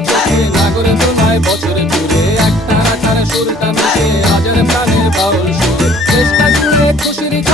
নিচে নাগরে একটা রাখার সুরটা নিচে বাউল সুরে।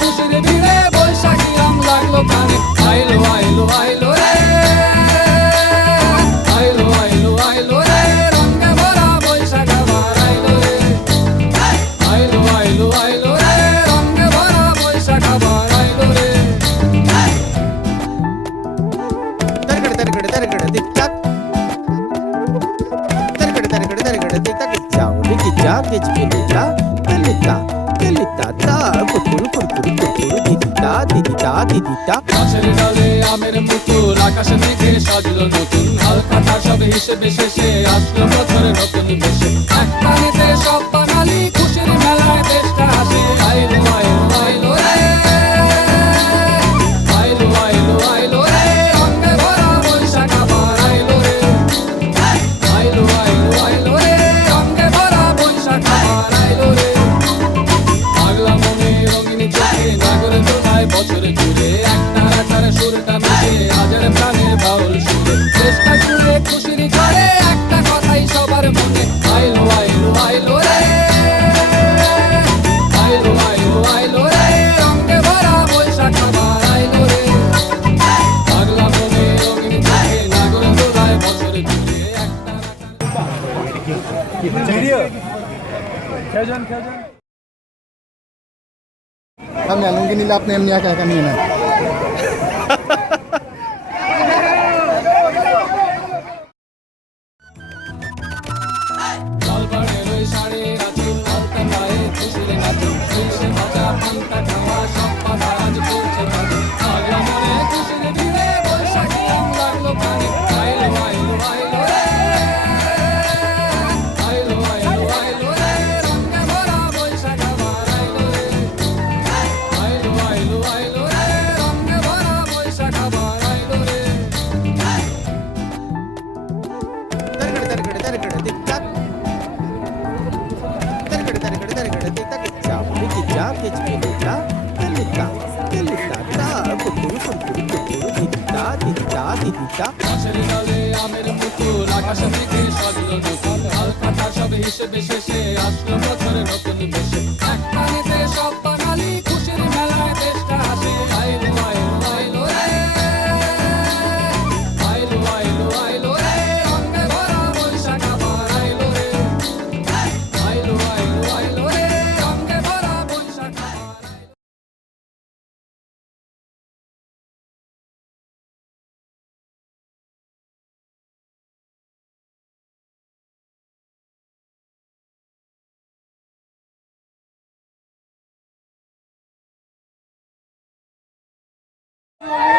খুশির দিনে বৈশাখী আম লাগলো কানে আইলো আইলো আইলো রে আইলো আইলো আইলো রে রঙে ভরা বৈশাখ আমার আইলো রে আইলো আইলো আইলো রে রঙে ভরা বৈশাখ আমার আইলো রে ತರಗಡೆ ತರಗಡೆ ತರಗಡೆ ದಿಕ್ಕಾಕ್ ತರಗಡೆ ತರಗಡೆ ತರಗಡೆ ದಿಕ್ಕಾಕ್ ಕಿಚ್ಚಾ ಹುಲಿ ಕಿಚ್ಚಾ ಕಿಚ್ಚಿ ಕಿಚ್ಚಾ ಕಲಿತಾ গেলি দাদা কুকুর কুকুর কুকুর দিদিতা দিদিতা দিদিতা গাছের ডালে আমের মুকুল আকাশ মেঘে সাজলো নতুন হালখাতা সব হিসেবে শেষে আসলো বছর নতুন দেশে। এক পানিতে সব বাঙালি খুশির মেলায় দেশটা તમને લુંગી નીલા આપણે એમની આખા કમી ના. తరికడ తిక్ తరికడ తరికడ తరికడ తిక్ కిచ్చా కిచ్చా కిచ్చా కిచ్చా తిల్లితా తిల్లితా తా కుట్టురు కుట్టురు కుట్టురు తిత్తా తిత్తా తిత్తా আকাশের ডালে আমের মুকুল আকাশ থেকে সাজলো নতুন আল কাটা সব হিসেবে শেষে আসলো বছরের নতুন বেশে Yeah.